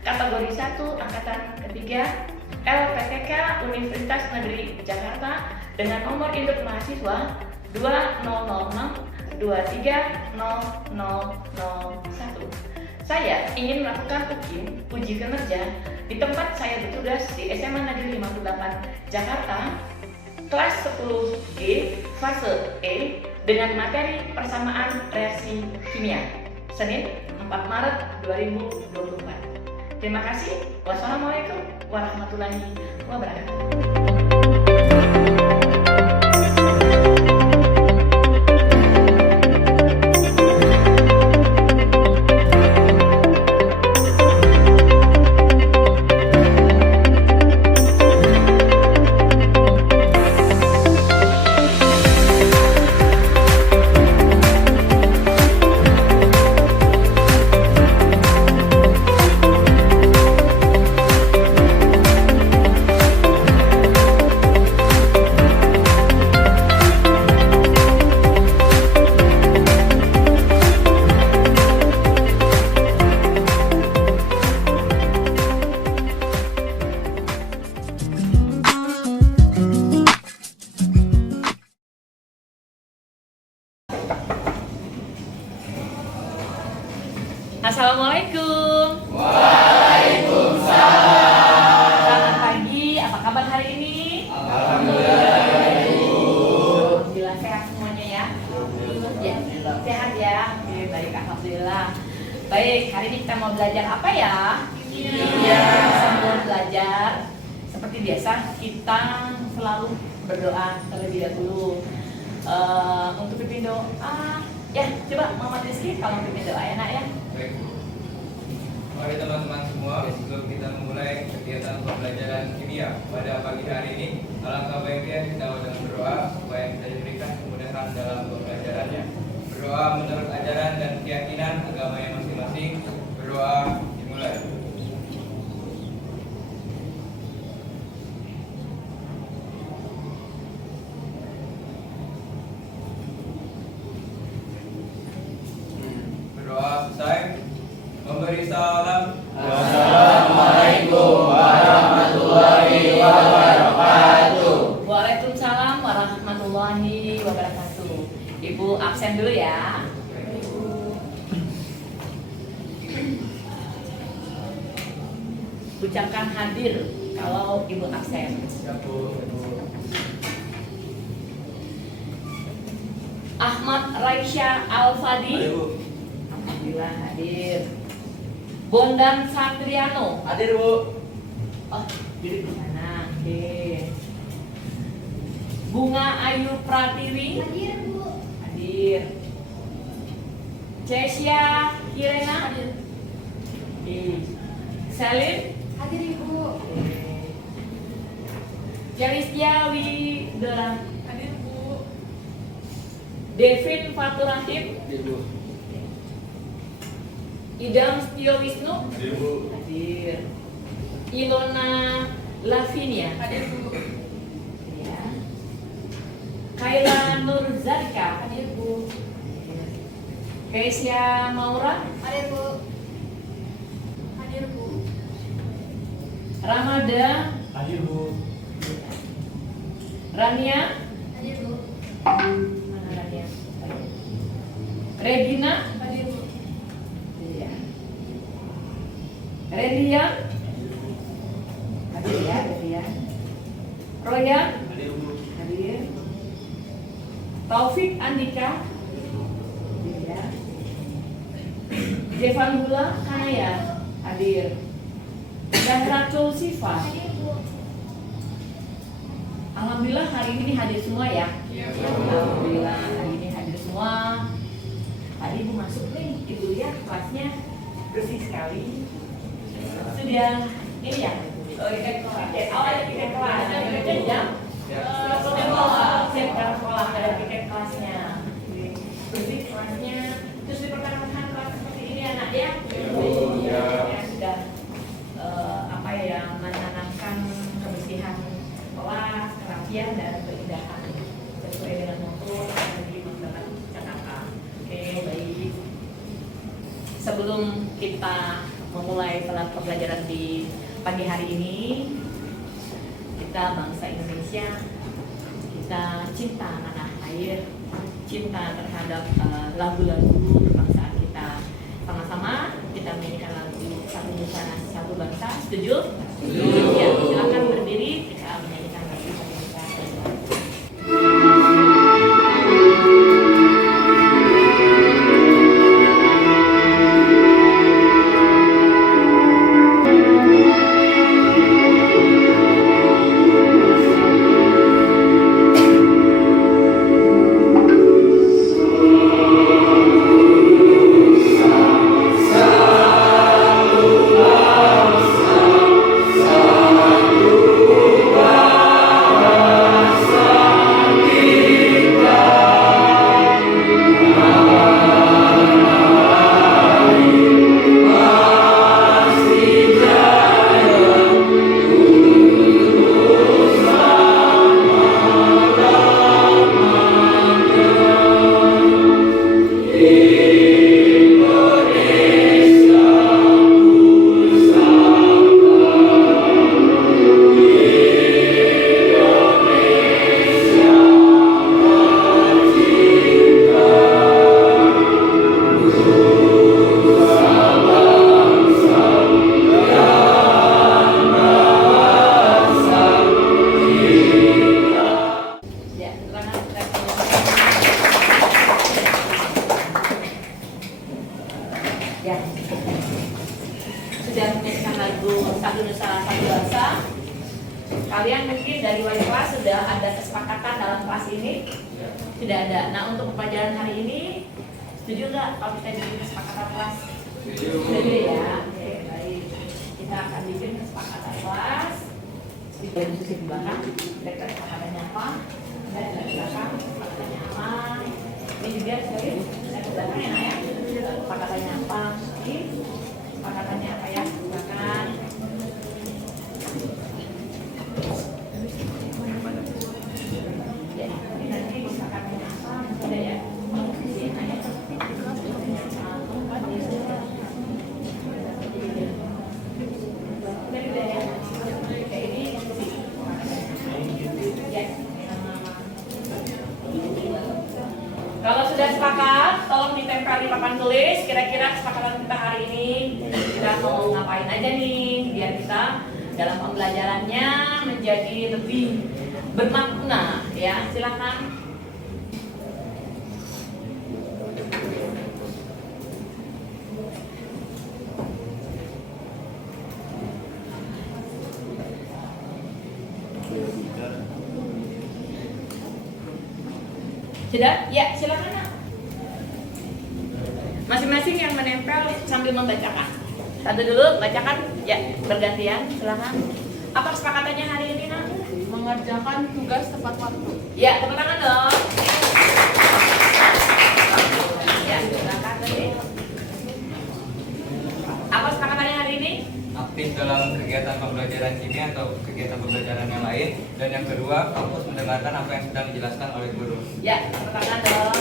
kategori 1 angkatan ketiga LPTK Universitas Negeri Jakarta dengan nomor induk mahasiswa 2006230001. Saya ingin melakukan uji kinerja di tempat saya bertugas di SMA Negeri 58 Jakarta, kelas 10G, fase E dengan materi persamaan reaksi kimia, Senin 4 Maret 2024. Terima kasih. Wassalamualaikum warahmatullahi wabarakatuh. Assalamualaikum. Waalaikumsalam. Selamat pagi. Apa kabar hari ini? Alhamdulillah. Sehat semuanya ya. Ya, sehat ya. Oke, baik, alhamdulillah. Baik, hari ini kita mau belajar apa ya? Kimia. Sebelum belajar, seperti biasa kita selalu berdoa terlebih dahulu. Untuk pimpin doa, ya coba Muhammad Rizky kalau pimpin doa ya nak ya. Baik, Bu. Mari teman-teman semua, sebelum kita memulai kegiatan pembelajaran kimia pada pagi hari ini, alangkah baiknya kita dengan berdoa supaya kita diberikan kemudahan dalam pembelajarannya. Berdoa menurut ajaran dan keyakinan agama yang masing-masing. Berdoa dimulai. Berdoa selesai. Memberi salam. Assalamualaikum warahmatullahi wabarakatuh. Waalaikumsalam warahmatullahi wabarakatuh. Ibu absen dulu ya. Ucapkan hadir kalau ibu absen. Ahmad Raisya Al-Fadi. Alhamdulillah hadir. Bondan Satriano. Hadir, Bu. Oh, duduk di sana. Oke. Bunga Ayu Pratiwi. Hadir, Bu. Hadir. Cesia Kirena. Hadir. Oke. Salim. Hadir, Ibu. Celistia Widora. Hadir, Bu. Devin Fatur Rahim. Hadir, Bu. Idam Setio Wisnu. Hadir, Bu. Hadir. Ilona Lavinia. Hadir, Bu. Ya. Kaila Nurzalika. Hadir, Bu. Keisha Maura. Hadir, Bu. Hadir, Bu. Ramada. Hadir, Bu. Rania. Hadir, Bu. Mana Rania? Regina. Hadir, Bu. Iya. Relia. Hadir ya, Relia. Roya. Hadir, Bu. Hadir. Taufik Andika. Hadir ya. Jevan Gula Kanaya. Hadir. Zahratul Sifa. Hadir, Bu. Alhamdulillah hari ini hadir semua ya. Iya, Bu. Alhamdulillah hari ini hadir semua. Tadi ibu masuk nih, ibu lihat kelasnya bersih sekali. Sudah ini ya. Tiket kelas. Oh, ada tiket kelas. Ada tiket jam. Siapkan sekolah ada tiket kelasnya. Bersih kelasnya. Terus diperkenalkan kelas seperti ini anak ya. Ya. Ya, sudah apa ya, menanamkan kebersihan kelas, kerapian dan keindahan sesuai dengan motto yang di Jakarta. Oke, baik. Sebelum kita memulai pembelajaran di pagi hari ini. Kita bangsa Indonesia, kita cinta tanah air, cinta terhadap lagu-lagu kebangsaan kita. Sama-sama kita menyanyikan lagu Satu Nusa Satu Bangsa. Setuju? Setuju. Ya, silakan berdiri kita menyanyikan lagu Satu Nusa Satu Bangsa. Ya, sudah menyanyikan lagu Satu Nusa Satu Bangsa. Kalian mungkin dari wali kelas sudah ada kesepakatan dalam kelas ini? Tidak ada. Nah, untuk pembelajaran hari ini, setuju nggak kalau kita bikin kesepakatan kelas? Setuju ya. Oke, baik. Kita akan bikin kesepakatan kelas. Kita diskusi di belakang. Kita kesepakatannya apa? Dan di belakang kesepakatannya apa? Ini juga sekali. Kita ke belakang ya, Nak, ya. Kesepakatannya apa? Ini kesepakatannya apa ya? Silakan. Ya, ini nanti kesepakatannya apa? Ada ya? Iya, Nak, ya. Kalau sudah sepakat, tolong ditempel di papan tulis. Kira-kira kesepakatan kita hari ini kita mau ngapain aja nih, biar kita dalam pembelajarannya menjadi lebih bermakna. Ya, silakan. Sudah? Ya, silakan, Nak. Masing-masing yang menempel sambil membacakan. Satu dulu, bacakan. Ya, bergantian. Silakan. Apa kesepakatannya hari ini, Nak? Mengerjakan tugas tepat waktu. Ya, tepuk tangan dong. Ya, silakan tadi. Apa kesepakatannya hari ini? Aktif dalam kegiatan pembelajaran kimia atau kegiatan pembelajaran yang lain. Dan yang kedua, fokus mendengarkan apa yang sedang dijelaskan oleh guru. Ya, tepuk tangan dong.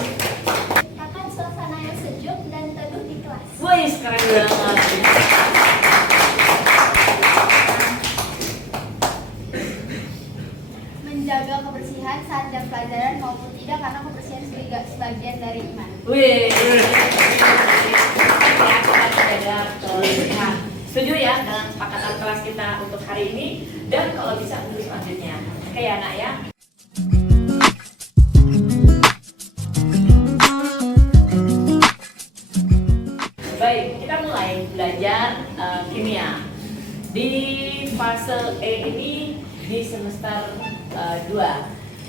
Akan suasana yang sejuk dan teduh di kelas. Wih, keren banget. Menjaga kebersihan saat jam pelajaran maupun tidak karena kebersihan sebagian dari iman. Wih. Ya, kita menjaga kebersihan. Setuju ya dengan kesepakatan kelas kita untuk hari ini, dan kalau bisa untuk selanjutnya. Oke ya, Nak, ya. Baik, kita mulai belajar kimia. Di fase E ini di semester 2.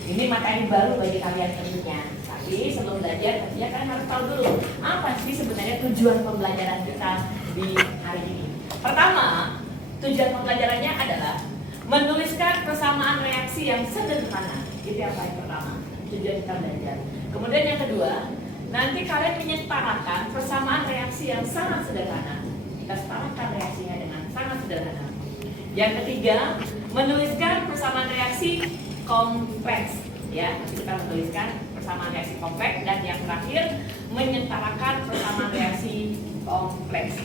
Ini materi baru bagi kalian tentunya. Tapi sebelum belajar tentunya kalian harus tahu dulu apa sih sebenarnya tujuan pembelajaran kita di hari ini. Pertama, tujuan pembelajarannya adalah menuliskan persamaan reaksi yang sederhana. Itu yang paling pertama, tujuan kita belajar. Kemudian yang kedua, nanti kalian menyetarakan persamaan reaksi yang sangat sederhana. Kita setarakan reaksinya dengan sangat sederhana. Yang ketiga, menuliskan persamaan reaksi kompleks. Ya, kita menuliskan persamaan reaksi kompleks. Dan yang terakhir, menyetarakan persamaan reaksi kompleks.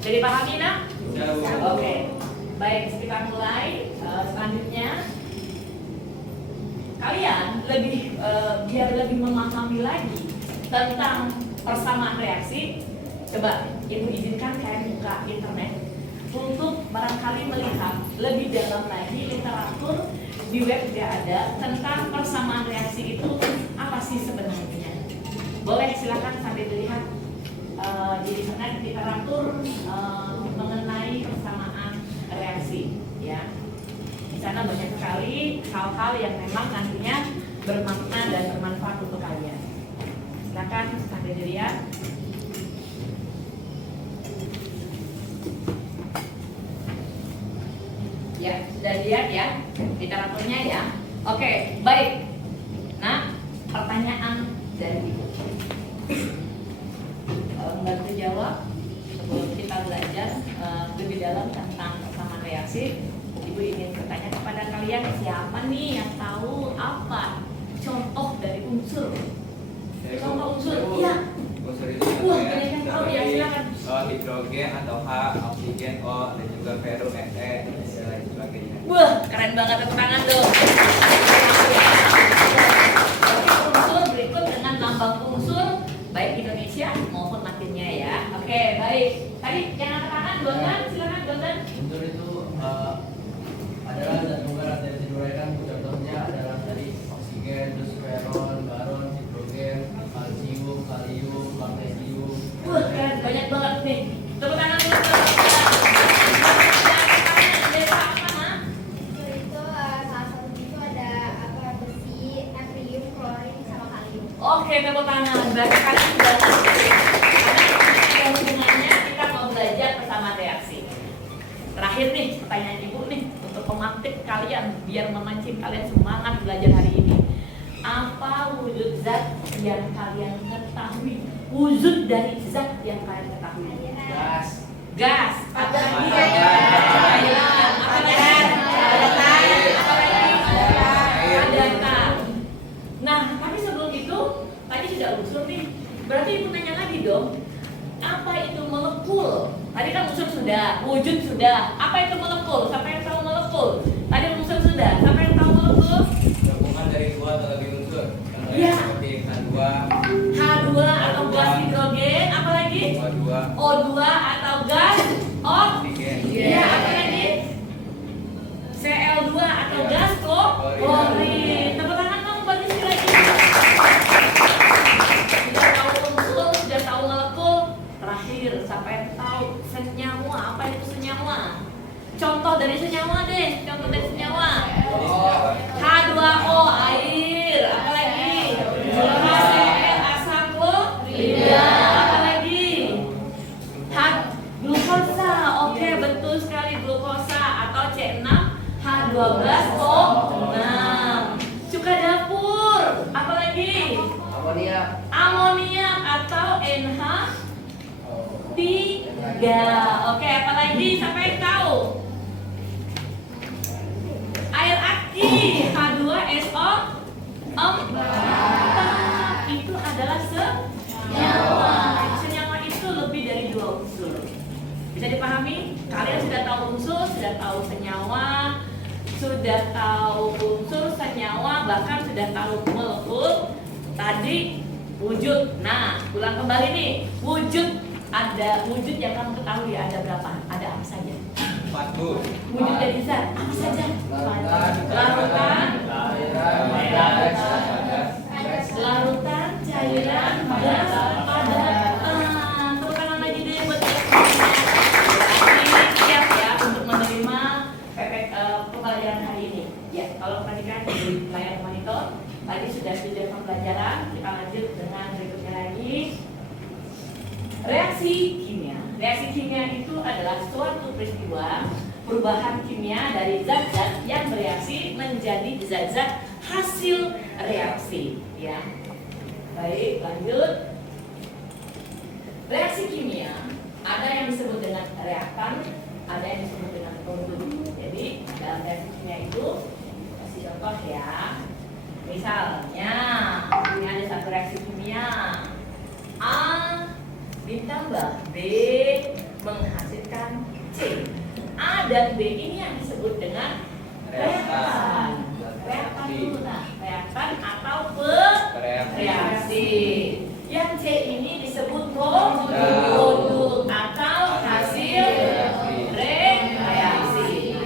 Bisa dipahami nak? Jauh. Oke. Baik, kita mulai. Selanjutnya kalian biar lebih memahami lagi tentang persamaan reaksi. Coba ibu izinkan kalian buka internet untuk barangkali melihat lebih dalam lagi literatur di web juga ada tentang persamaan reaksi itu apa sih sebenarnya. Boleh silakan sambil dilihat di internet literatur mengenai persamaan reaksi ya. Di sana banyak sekali hal-hal yang memang nantinya bermakna dan bermanfaat untuk kalian. Silakan sambil dilihat. Ya, sudah lihat ya literaturnya ya. Oke, baik. Nah, pertanyaan dari Ibu. Membantu jawab sebelum kita belajar lebih dalam tentang persamaan reaksi. Ibu ingin bertanya kepada kalian, siapa nih yang tahu apa contoh dari unsur? Contoh unsur, iya. Unsur itu Wah, kalian yang tahu ya, silakan. hidrogen atau H, oksigen O, dan juga verum Fe, dan lain sebagainya. Wah, keren banget, tepuk tangan dong. Unsur berikut dengan lambang unsur baik Indonesia maupun Latinnya ya. Oke, baik. Tadi yang angkat tangan, Dondan, silakan Dondan. Unsur itu adalah zat penggerak dari diuraikan. Contohnya adalah dari oksigen, terus freon, baron, hidrogen, kalsium, kalium, magnesium. Wah, keren banyak banget nih. Tepuk tangan dulu. Unsur itu salah satu itu ada besi, natrium, klorin, sama kalium. Oke, tepuk tangan. Berarti kalian sudah ngerti. Karena ada hubungannya kita mau belajar persamaan reaksi. Terakhir nih, pertanyaan ibu nih untuk pemantik kalian biar memancing kalian semangat belajar hari ini. Apa wujud zat yang kalian ketahui? Wujud dari zat yang kalian ketahui. Gas. Gas. Apa lagi? Cairan. Apa lagi? Padatan. Nah, tapi sebelum itu tadi sudah unsur nih. Berarti ibu tanya lagi dong. Apa itu molekul? Tadi kan unsur sudah, wujud sudah. Apa itu molekul? Siapa yang tahu molekul? Tadi unsur sudah. Siapa yang tahu molekul? Gabungan dari dua atau lebih unsur. Contohnya Iya. seperti H2, H2 atau gas hidrogen, apa lagi? O2, O2 atau gas oksigen. Iya, apa lagi? Cl2 atau gas klorin. Tepuk tangan dong bagi sekali lagi. Sudah tahu unsur, sudah tahu molekul. Terakhir, siapa yang tahu senyawa? Apa itu senyawa? Contoh dari senyawa deh, contoh dari senyawa. H2O air, apa lagi? HCl asam klorida, apa lagi? Glukosa, oke betul sekali glukosa atau C6H12O6. Cuka dapur, apa lagi? Amoniak. Amoniak atau NH3. Oke, apa lagi? Siapa yang tahu? Air aki H2SO4 itu adalah senyawa. Senyawa itu lebih dari 2 unsur. Bisa dipahami? Kalian sudah tahu unsur, sudah tahu senyawa, sudah tahu unsur senyawa, bahkan sudah tahu molekul. Tadi wujud. Nah, ulang kembali nih. Ada wujud yang kamu ketahui ada berapa? Ada apa saja? 4 Bu. Wujud dari zat apa saja? Larutan, larutan, cairan, gas, padatan. Tepuk tangan lagi deh buat kalian. Siap ya untuk menerima pembelajaran hari ini. Ya, kalau perhatikan di layar monitor, tadi sudah video pembelajaran. Kita lanjut dengan berikutnya lagi. Reaksi kimia. Reaksi kimia itu adalah suatu peristiwa perubahan kimia dari zat-zat yang bereaksi menjadi zat-zat hasil reaksi. Ya, baik, lanjut. Reaksi kimia ada yang disebut dengan reaktan, ada yang disebut dengan produk. Jadi dalam reaksi kimia itu kasih contoh ya. Misalnya ini ada satu reaksi kimia A ditambah B menghasilkan C. A dan B ini yang disebut dengan reaktan. Reaktan dulu, nah, reaktan atau reaksi. Yang C ini disebut produk atau hasil reaksi. Nah,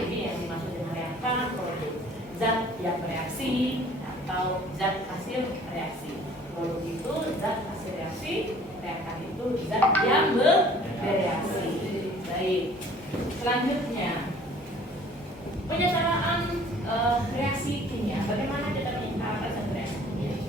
ini yang dimaksud dengan reaktan atau produk. Zat yang bereaksi atau zat hasil reaksi. Produk itu zat hasil reaksi, reaktan itu zat yang bereaksi. Baik. Selanjutnya, penyetaraan reaksi kimia. Bagaimana kita menyetarakan satu reaksi kimia?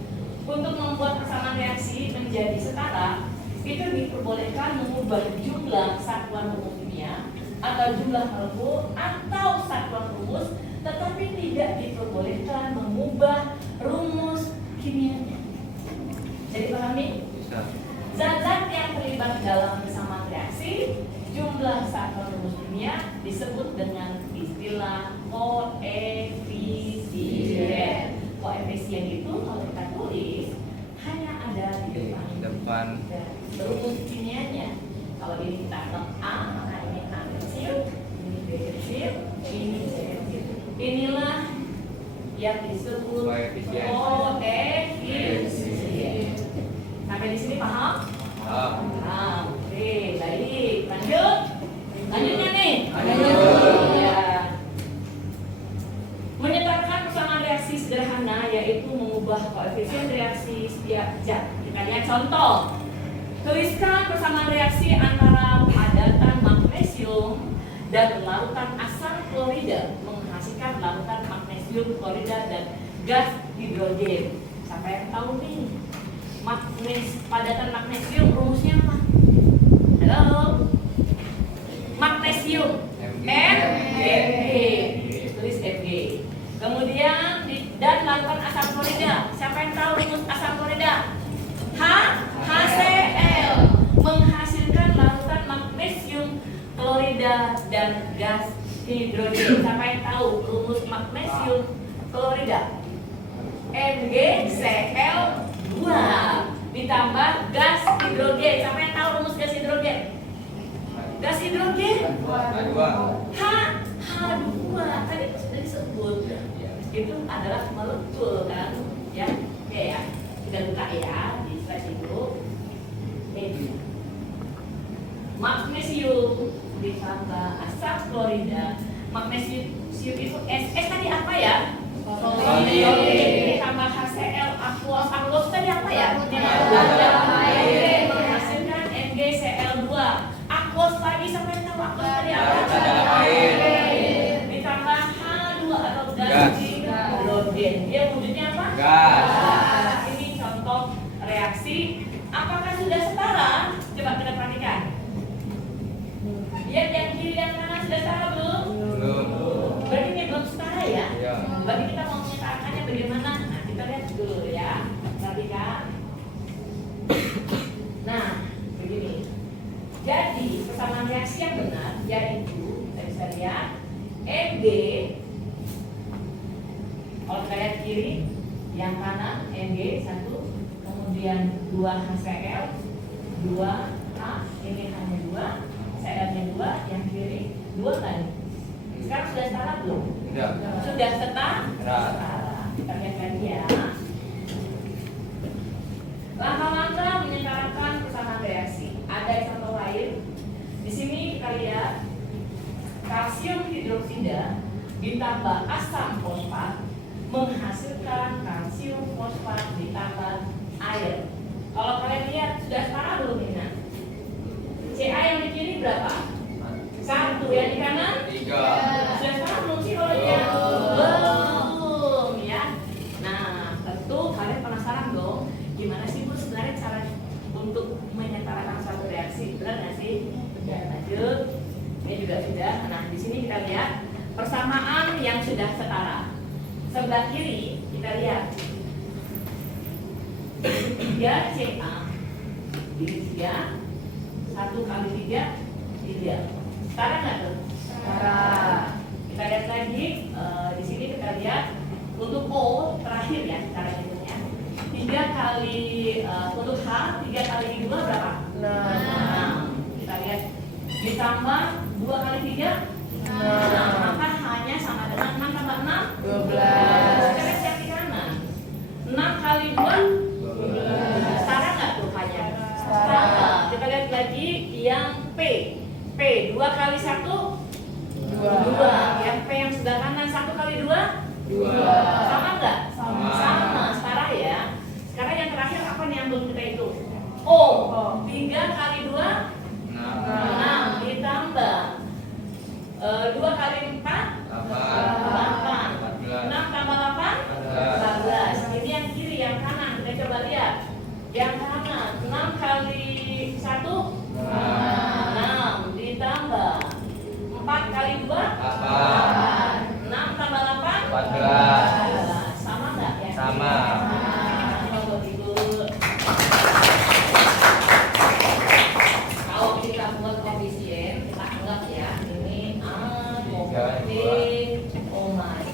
Untuk membuat persamaan reaksi menjadi setara, itu diperbolehkan mengubah jumlah satuan rumus kimia atau jumlah molekul atau satuan rumus, tetapi tidak diperbolehkan mengubah rumus kimianya. Jadi pahami? Zat-zat yang terlibat dalam persamaan reaksi, jumlah satuan rumus kimia disebut dengan istilah koefisien. Koefisien itu kalau kita tulis hanya ada di depan rumus kimianya. Kalau ini kita anggap A, maka ini A kecil, ini B kecil, ini C kecil. Inilah yang disebut koefisien. Sampai di sini paham? Paham. Oke, baik. Lanjut. Lanjutnya nih. Ya. Menyetarkan persamaan reaksi sederhana yaitu mengubah koefisien reaksi setiap zat. Kita lihat contoh. Tuliskan persamaan reaksi antara padatan magnesium dan larutan asam klorida menghasilkan larutan magnesium klorida dan gas hidrogen. Siapa yang tahu nih? Padatan magnesium rumusnya apa? Halo? Magnesium Mg. Tulis Mg. Kemudian dan larutan asam klorida. Siapa yang tahu rumus asam klorida? HCl menghasilkan larutan magnesium klorida dan gas hidrogen. Siapa yang tahu rumus magnesium klorida? MgCl2 ditambah gas hidrogen. Siapa yang tahu rumus gas hidrogen? Gas hidrogen H2. Tadi sudah disebut. Itu adalah molekul kan? Ya, oke ya. Kita buka ya di slide itu. Magnesium ditambah asam klorida. Magnesium itu S tadi apa ya? Ditambah HCl aquos tadi apa ya? Menghasilkan MgCl2. Aquos lagi sampai tahu aquos tadi apa? Ditambah H2 atau gas hidrogen. Dia wujudnya apa? Gas. Ini contoh reaksi. Apakah sudah setara? Coba kita perhatikan. Lihat yang kiri yang kanan sudah setara belum? Berarti ini belum setara ya? Bagi kita mau menyetarakannya bagaimana? Nah, kita lihat dulu ya. Perhatikan. Nah, begini. Jadi, persamaan reaksi yang benar yaitu, kita bisa lihat Mg. Kalau kita lihat kiri, yang kanan Mg 1, kemudian 2 HCl, 2 H, ini hanya 2, Cl-nya 2, yang kiri 2 tadi. Sekarang sudah setara belum? Sudah setara. Kita lihat lagi ya. Langkah-langkah menyetarakan persamaan reaksi. Ada contoh lain. Di sini kita lihat kalsium hidroksida ditambah asam fosfat menghasilkan kalsium fosfat ditambah air. Kalau kalian lihat sudah setara belum ini? Ca yang di kiri berapa? 1, yang di kanan? 3. Sudah setara belum sih kalau dia? Belum ya. Nah, tentu kalian penasaran dong, gimana sih Bu sebenarnya cara untuk menyetarakan suatu reaksi? Benar nggak sih? Lanjut. Ini juga sudah. Nah, di sini kita lihat persamaan yang sudah setara. Sebelah kiri kita lihat 3Ca ini 3, 1 kali 3 3. Setara nggak tuh? Setara. Kita lihat lagi di sini kita lihat untuk O terakhir ya cara hitungnya 3 kali untuk H 3 kali 2 berapa? 6. Kita lihat ditambah 2 kali 3 maka hanya sama dengan 6 tambah 6 12. Sekarang yang di kanan 6 kali 2 setara nggak tuh hanya? Setara. Kita lihat lagi yang P 2 kali 1 2. Yang P yang sebelah kanan 1 kali 2 sama nggak? Sama, setara ya. Sekarang yang terakhir apa nih yang belum kita hitung? O 3 kali 2 6 ditambah 2 kali 4 8 6 tambah 8 14. Ini yang kiri, yang kanan kita coba lihat. Yang kanan 6 kali 1 6 ditambah 4 kali 2 8 6 tambah 8 14. Sama nggak ya? Sama. Kalau kita buat koefisien, kita anggap ya ini A, B,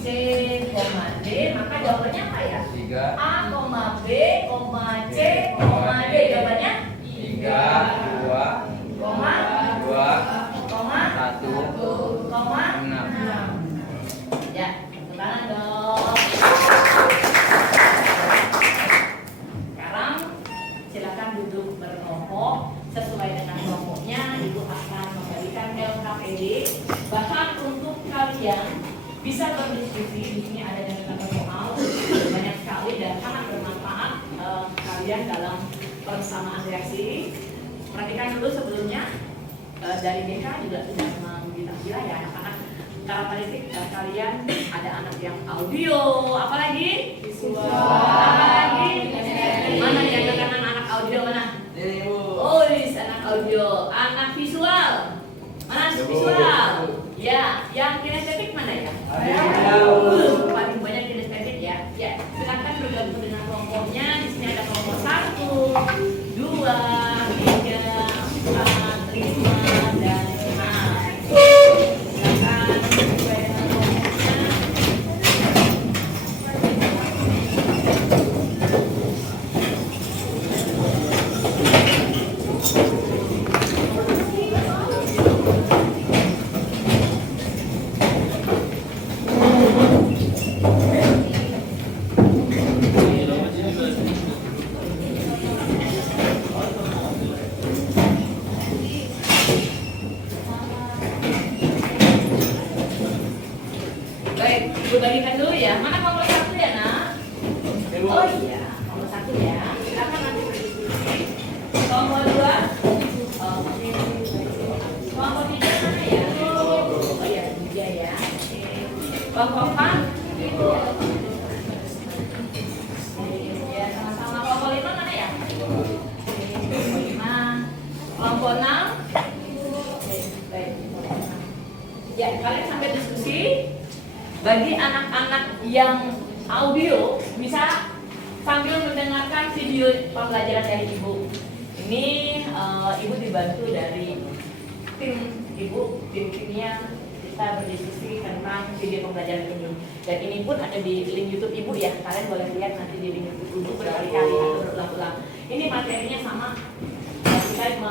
C, D, maka jawabannya apa ya? A, B, C, D. Jawabannya 3, 2, 1, 6. Ya, tepuk tangan dong. Sekarang silakan duduk berkelompok sesuai dengan kelompoknya. Ibu akan memberikan LKPD. Bahkan untuk kalian bisa berdiskusi. Di sini ada dengan soal banyak sekali dan sangat bermanfaat kalian dalam persamaan reaksi. Perhatikan dulu sebelumnya dari BK juga sudah membilang ya anak-anak karakteristik kalian ada anak yang audio, apalagi visual, apalagi mana yang kanan anak audio mana? Oh, anak audio, anak visual, mana visual? Ya, yang kinestetik mana ya? Paling banyak kinestetik ya. Ya, silakan bergabung dengan kelompoknya. Di sini ada kelompok 1, 2, 3, 4, 5 dan 6. Silakan sesuai dengan kelompoknya. Baik, ibu bagikan dulu ya. Mana kelompok 1 ya, Nak? Oh iya, kelompok 1 ya. Silakan nanti berdiskusi. Kelompok 2. Kelompok 3 mana ya? Oh iya, 3 ya. Kelompok 4. Ya, sama-sama. Kelompok 5 mana ya? Kelompok 5. Kelompok 6. Baik. Ya, kalian sampai diskusi. Bagi anak-anak yang audio bisa sambil mendengarkan video pembelajaran dari ibu. Ini ibu dibantu dari tim ibu, tim kimia. Kita berdiskusi tentang video pembelajaran ini. Dan ini pun ada di link YouTube ibu ya. Kalian boleh lihat nanti di link YouTube ibu berkali-kali atau berulang-ulang. Ini materinya sama. Kita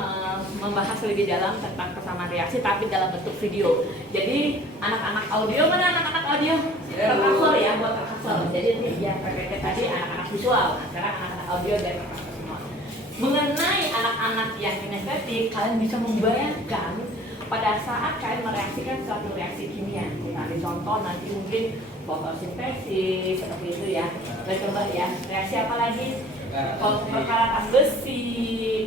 membahas lebih dalam tentang persamaan reaksi tapi dalam bentuk video. Jadi anak-anak audio mana anak-anak audio? Terkasur ya, buat terkasur. Jadi ini yang PPT tadi anak-anak visual, sekarang anak-anak audio dan terkasur semua. Mengenai anak-anak yang kinestetik, kalian bisa membayangkan pada saat kalian mereaksikan suatu reaksi kimia. Misalnya contoh nanti mungkin fotosintesis seperti itu ya. Coba ya, reaksi apa lagi? Perkaratan besi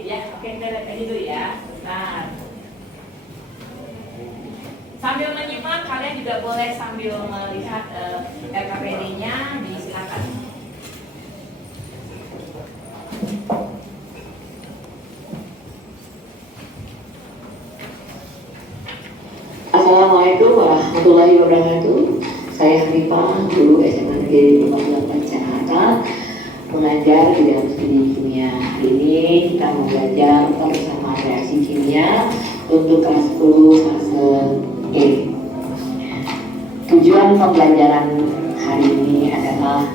ya. Oke, kita lihat dulu ya. Nah, sambil menyimak kalian juga boleh sambil melihat LKPD-nya, disilakan. Assalamualaikum warahmatullahi wabarakatuh. Saya Hanifah, guru SMA Negeri 58 Jakarta, mengajar di dalam studi kimia. Hari ini kita mau belajar persamaan reaksi kimia untuk kelas 10 fase E. Tujuan pembelajaran hari ini adalah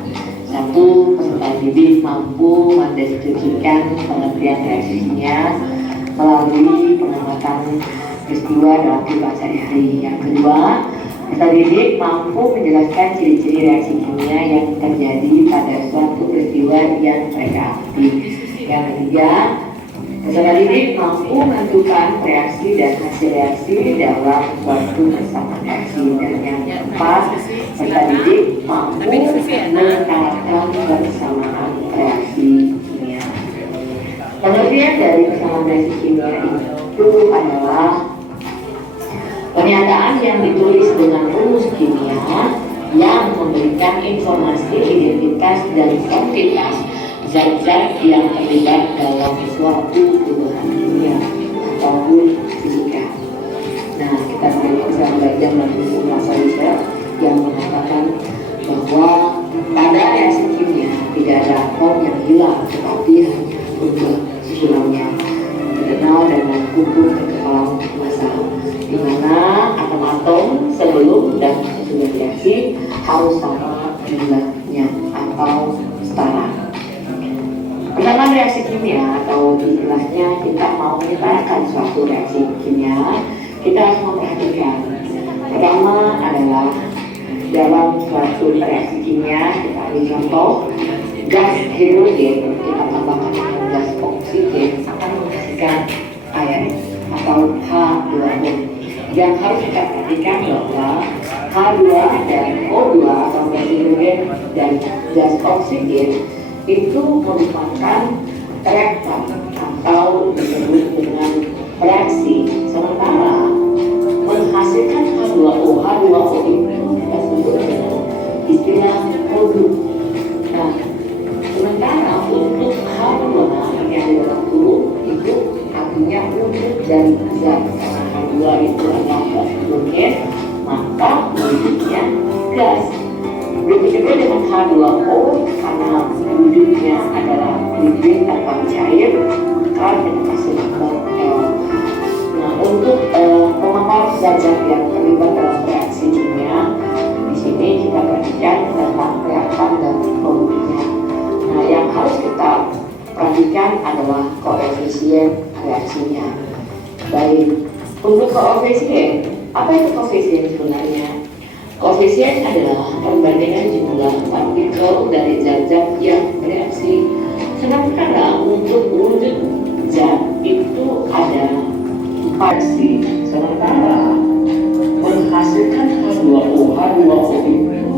satu, peserta didik mampu mendeskripsikan pengertian reaksi kimia melalui pengamatan peristiwa dalam kehidupan sehari-hari. Yang kedua, peserta didik mampu menjelaskan ciri-ciri reaksi kimia yang terjadi pada suatu peristiwa yang mereka alami. Yang ketiga, peserta didik mampu menentukan reaksi dan hasil reaksi dalam suatu persamaan reaksi. Dan yang keempat, peserta didik mampu menetapkan persamaan reaksi kimia. Pengertian dari persamaan reaksi kimia itu adalah pernyataan yang ditulis dengan rumus kimia yang memberikan informasi identitas dan kuantitas zat-zat yang terlibat dalam suatu perubahan kimia ataupun fisika. Nah, kita bisa belajar melalui riset yang mengatakan bahwa pada reaksi kimia tidak ada atom yang hilang, tetapi hanya berubah susunannya, dikenal dengan hukum kekebalan massa, di mana atom-atom sebelum dan sesudah reaksi harus sama jumlahnya atau setara. Pertama, reaksi kimia atau istilahnya kita mau menyebarkan suatu reaksi kimia, kita harus memperhatikan. Pertama adalah dalam suatu reaksi kimia, kita ambil contoh gas hidrogen kita tambahkan dengan gas oksigen akan menghasilkan air atau H2O. Yang harus kita perhatikan bahwa H2 dan O2 atau gas hidrogen dan gas oksigen itu merupakan reaktan atau disebut dengan reaksi, sementara menghasilkan H2O. H2O itu kita sebut dengan istilah produk. Nah, sementara untuk H2 yang di dalam tubuh itu artinya produk dari zat. H2 itu adalah gas hidrogen, maka produknya gas. Begitu juga dengan H2O, karena wujudnya adalah liquid atau cair, maka kita kasih nama L. Nah, untuk pemaparan zat-zat yang terlibat dalam reaksi kimia, di sini kita perhatikan tentang reaktan dan produknya. Nah, yang harus kita perhatikan adalah koefisien reaksinya. Baik, untuk koefisien, apa itu koefisien sebenarnya? Koefisien adalah perbandingan jumlah partikel dari zat-zat yang bereaksi. Sementara untuk wujud zat itu ada 4 C. Sementara menghasilkan H2O. H2O itu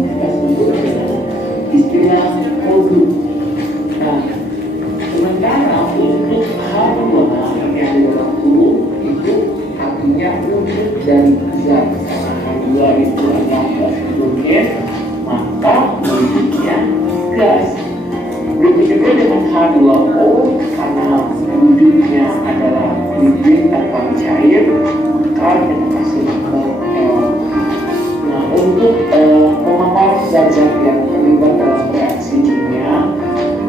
kita sebut dengan istilah produk. Nah, sementara untuk H2 yang di dalam tubuh itu artinya wujud dari zat. H2 itu adalah gas hidrogen, maka wujudnya gas. Begitu juga dengan H2O, karena wujudnya adalah liquid atau cair, maka kita kasih nama L. Nah, untuk pemaparan zat-zat yang terlibat dalam reaksi kimia,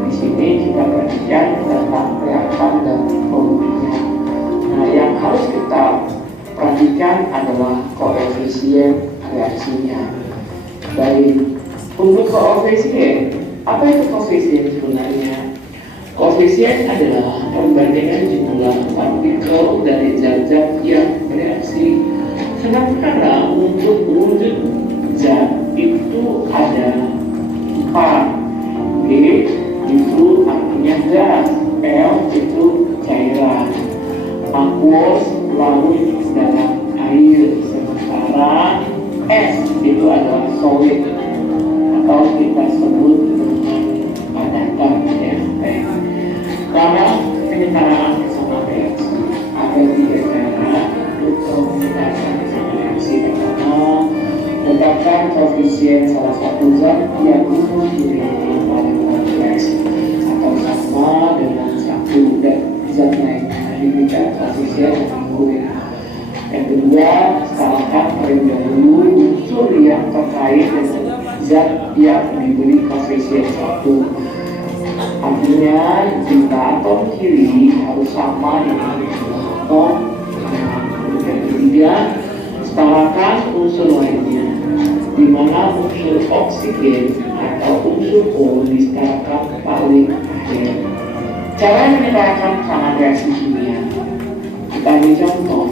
di sini kita perhatikan tentang reaktan dan produknya. Nah, yang harus kita perhatikan adalah koefisien reaksinya. Baik, untuk koefisien, apa itu koefisien sebenarnya? Koefisien adalah perbandingan jumlah partikel dari zat-zat yang bereaksi. Sementara untuk wujud zat itu ada 4. G itu artinya gas, L itu cairan, aqueous laut dalam air, sementara S itu adalah solid atau kita sebut dengan padatan, ya. Karena penyetaraan sama reaksi ada 3 cara untuk menyatakan sama reaksi. Pertama, tetapkan koefisien salah satu zat yang dimiliki pada reaksi atau sama dengan satu zat lainnya diberikan koefisien yang mengikuti. Yang kedua, salahkan terlebih dahulu unsur yang terkait dengan zat yang diberi koefisien 1. Artinya, jika atom kiri harus sama dengan atom. Yang ketiga, setarakan unsur lainnya, di mana unsur oksigen atau unsur O disetarakan paling akhir. Cara menyetarakan sama reaksi kimia, kita ambil contoh.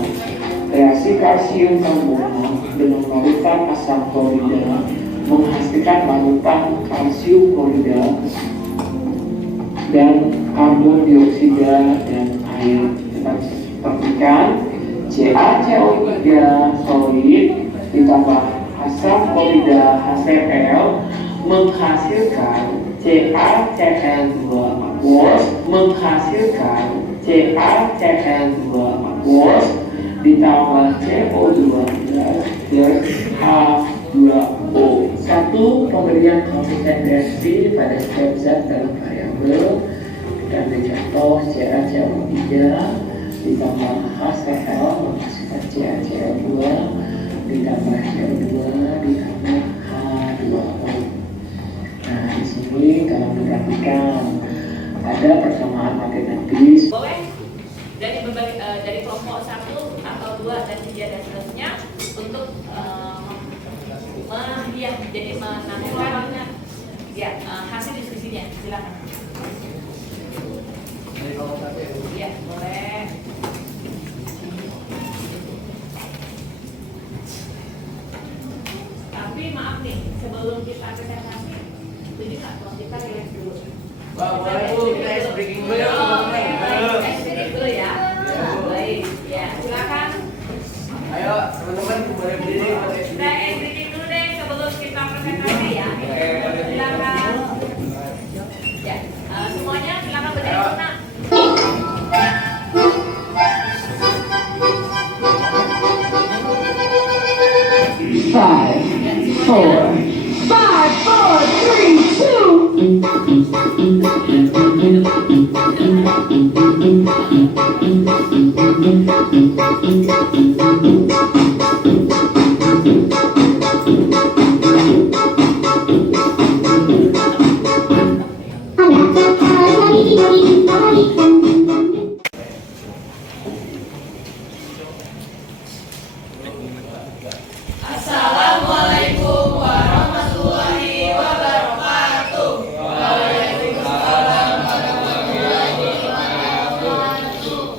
Reaksi kalsium karbonat dengan larutan asam klorida menghasilkan larutan kalsium klorida dan karbon dioksida dan air. Kita perhatikan CaCO3 solid ditambah asam klorida HCl menghasilkan CaCl2 aqueous ditambah CO2 plus H2O. Satu, pemberian koefisien reaksi pada setiap zat dalam variabel. Kita ambil contoh CaCO3 ditambah HCl menghasilkan CaCl2 ditambah CO2 ditambah H2O. Nah, di sini kalau diperhatikan ada persamaan matematis. Boleh dari kelompok 1 atau 2 dan 3 dan seterusnya untuk jadi menambahkan hasil diskusinya. Silakan. Dari kelompok 1 ya, Bu? Ya, boleh. Tapi maaf nih, sebelum kita presentasi, setuju nggak kalau kita relax dulu? Wah, boleh Bu, kita ice breaking dulu ya teman-teman. Ice breaking dulu ya. Baik, ya silakan. Ayo teman-teman boleh berdiri. Kita ice breaking dulu deh sebelum kita presentasi ya. Silakan. Ya, semuanya silakan berdiri dulu nak. Five, four, three, two. Assalamualaikum warahmatullahi wabarakatuh.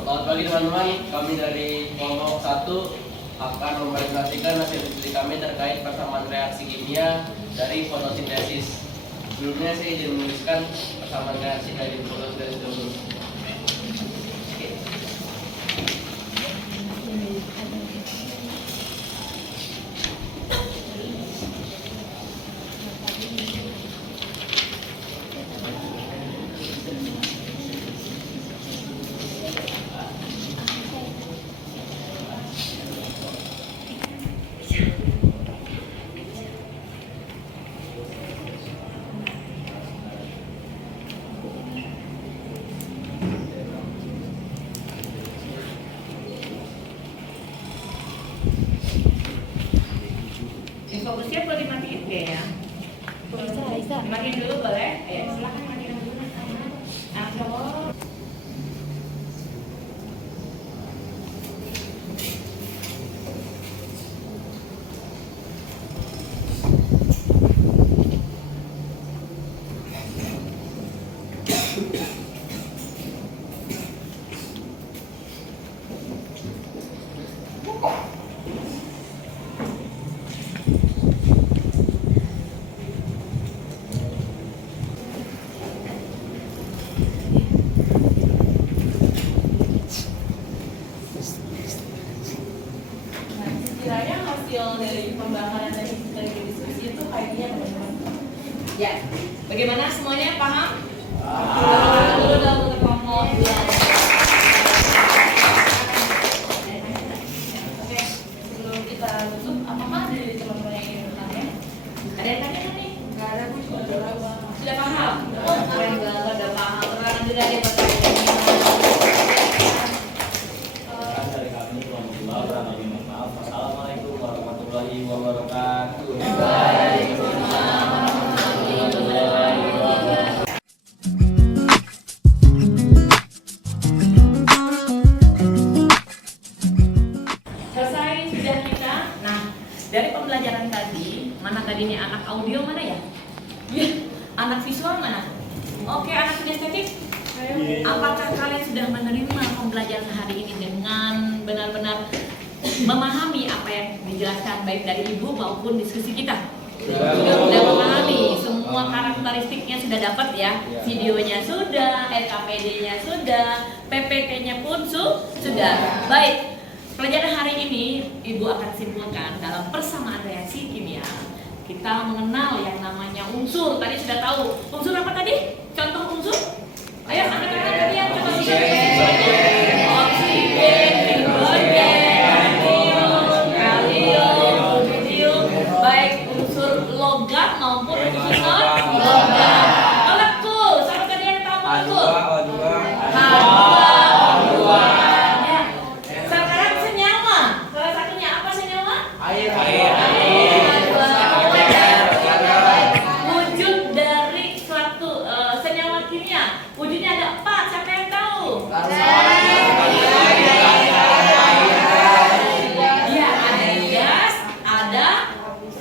Selamat pagi teman-teman, kami dari kelompok 1 akan mempresentasikan hasil studi kami terkait persamaan reaksi kimia dari fotosintesis. Sebelumnya saya izin menuliskan persamaan reaksi dari fotosintesis dulu. Fokusnya boleh dimatiin kayaknya. Dimatiin dulu boleh? Ayo silakan matiin dulu. Cowok. Kiranya hasil dari pembakaran dari diskusi itu kayaknya teman-teman. Ya, bagaimana semuanya paham? Paham. Dulu dalam bentuk kelompok. Oke, sebelum kita tutup, apakah dari teman-teman yang ingin bertanya? Ada yang tanya nih? Nggak ada, Bu. Sudah paham? Oh, keren banget, udah paham. Terangkan dulu aja terkait dengan Dari kami kelompok 2 kurang lebih mohon maaf. Wassalamualaikum warahmatullahi wabarakatuh. selesai sudah kita. Nah, dari pembelajaran tadi, mana tadi nih anak audio mana ya? Ya, anak visual mana? Oke, anak kinestetik. Apakah kalian sudah menerima pembelajaran hari ini dengan benar-benar memahami apa yang dijelaskan baik dari Ibu maupun diskusi kita? Sudah memahami, semua karakteristiknya sudah dapat ya. Videonya sudah, LKPD-nya sudah, PPT-nya pun sudah. Baik, pelajaran hari ini Ibu akan simpulkan dalam persamaan reaksi kimia. Kita mengenal yang namanya unsur. Tadi sudah tahu. Unsur apa tadi? Contoh unsur? Ayo, anak-anak kalian coba oksigen, hidrogen, kalium, rubidium, baik unsur logam maupun unsur non-logam. Molekul, sama kalian tahu molekul? H2O2. Ya. Sekarang senyawa. Salah satunya apa senyawa? Air. Wujud dari suatu senyawa kimia. Wujudnya ada 4. Siapa yang tahu? Iya, ada gas, ada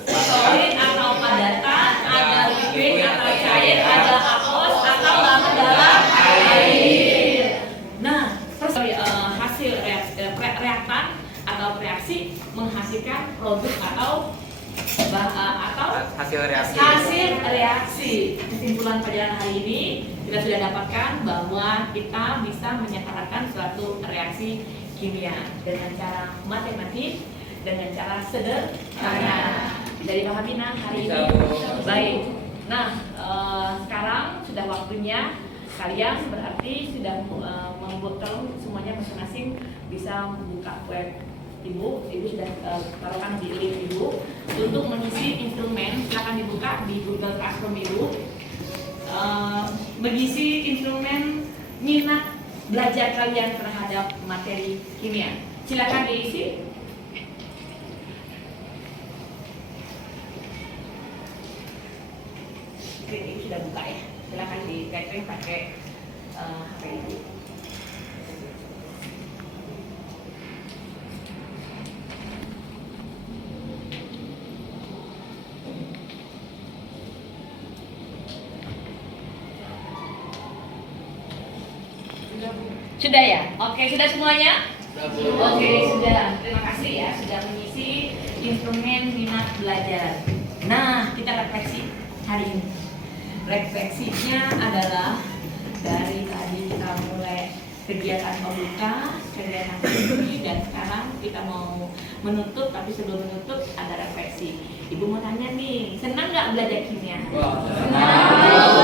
solid atau padatan, ada liquid atau cair, ada aqueous atau bahan dalam air. Nah, hasil reaktan atau reaksi menghasilkan produk atau Hasil reaksi. hasil reaksi. Kesimpulan pelajaran hari ini kita sudah dapatkan bahwa kita bisa menyetarakan suatu reaksi kimia dengan cara matematik, dengan cara sederhana. Bisa dipahami nah hari ini? Baik. Nah, sekarang sudah waktunya kalian berarti sudah membuka semuanya masing-masing bisa membuka web Ibu sudah taruhkan di link Ibu untuk mengisi instrumen. Silakan dibuka di Google Classroom Ibu. Mengisi instrumen minat belajar kalian terhadap materi kimia. Silakan diisi. Oke, ini sudah buka ya. Silakan di capture pakai HP Ibu. Sudah ya? Oke, sudah semuanya? Oke, sudah. Terima kasih ya sudah mengisi instrumen minat belajar. Nah, kita refleksi hari ini. Refleksinya adalah dari tadi kita mulai kegiatan pembuka, kegiatan diskusi, dan sekarang kita mau menutup, tapi sebelum menutup ada refleksi. Ibu mau tanya nih, senang nggak belajar kimia? Senang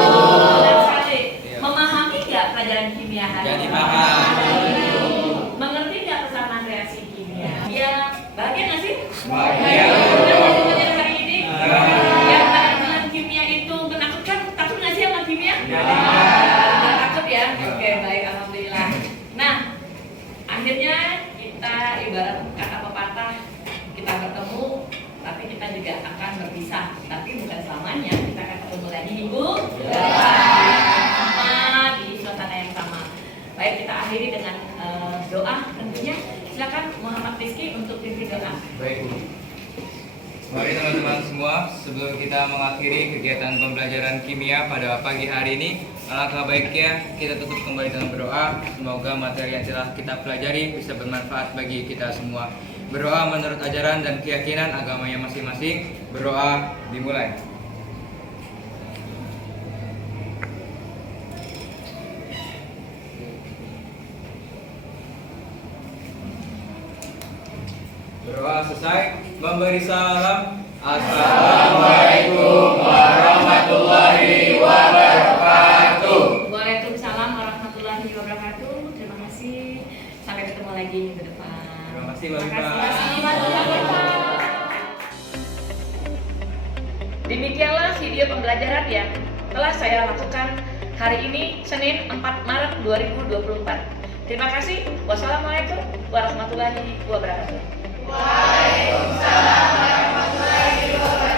sekali. Memahami nggak pelajaran kimia hari ini? Mengerti nggak persamaan reaksi kimia? Ya, bahagia nggak sih? Bahagia. Pelajaran hari ini? Yang pelajaran kimia itu menakutkan, takut nggak sih sama kimia? Nggak takut ya? Oke, baik, alhamdulillah. Nah, akhirnya kita ibarat kata pepatah, kita bertemu, tapi kita juga akan berpisah. Tapi bukan selamanya, kita akan ketemu lagi Ibu. Di suasana yang sama. Baik, kita akhiri dengan doa tentunya. Silakan Muhammad Rizky untuk pimpin doa. Baik, Bu. Mari teman-teman semua, sebelum kita mengakhiri kegiatan pembelajaran kimia pada pagi hari ini, alangkah baiknya kita tutup kembali dalam berdoa. Semoga materi yang telah kita pelajari bisa bermanfaat bagi kita semua. Berdoa menurut ajaran dan keyakinan agamanya masing-masing. Berdoa dimulai. Berdoa selesai, memberi salam. Assalamualaikum warahmatullahi wabarakatuh. Waalaikumsalam warahmatullahi wabarakatuh. Terima kasih. Sampai ketemu lagi minggu depan. Terima kasih, Mbak Terima Ipa. kasih. Demikianlah video pembelajaran yang telah saya lakukan hari ini, Senin 4 Maret 2024. Terima kasih. Wassalamualaikum warahmatullahi wabarakatuh. Waalaikumsalam warahmatullahi wabarakatuh.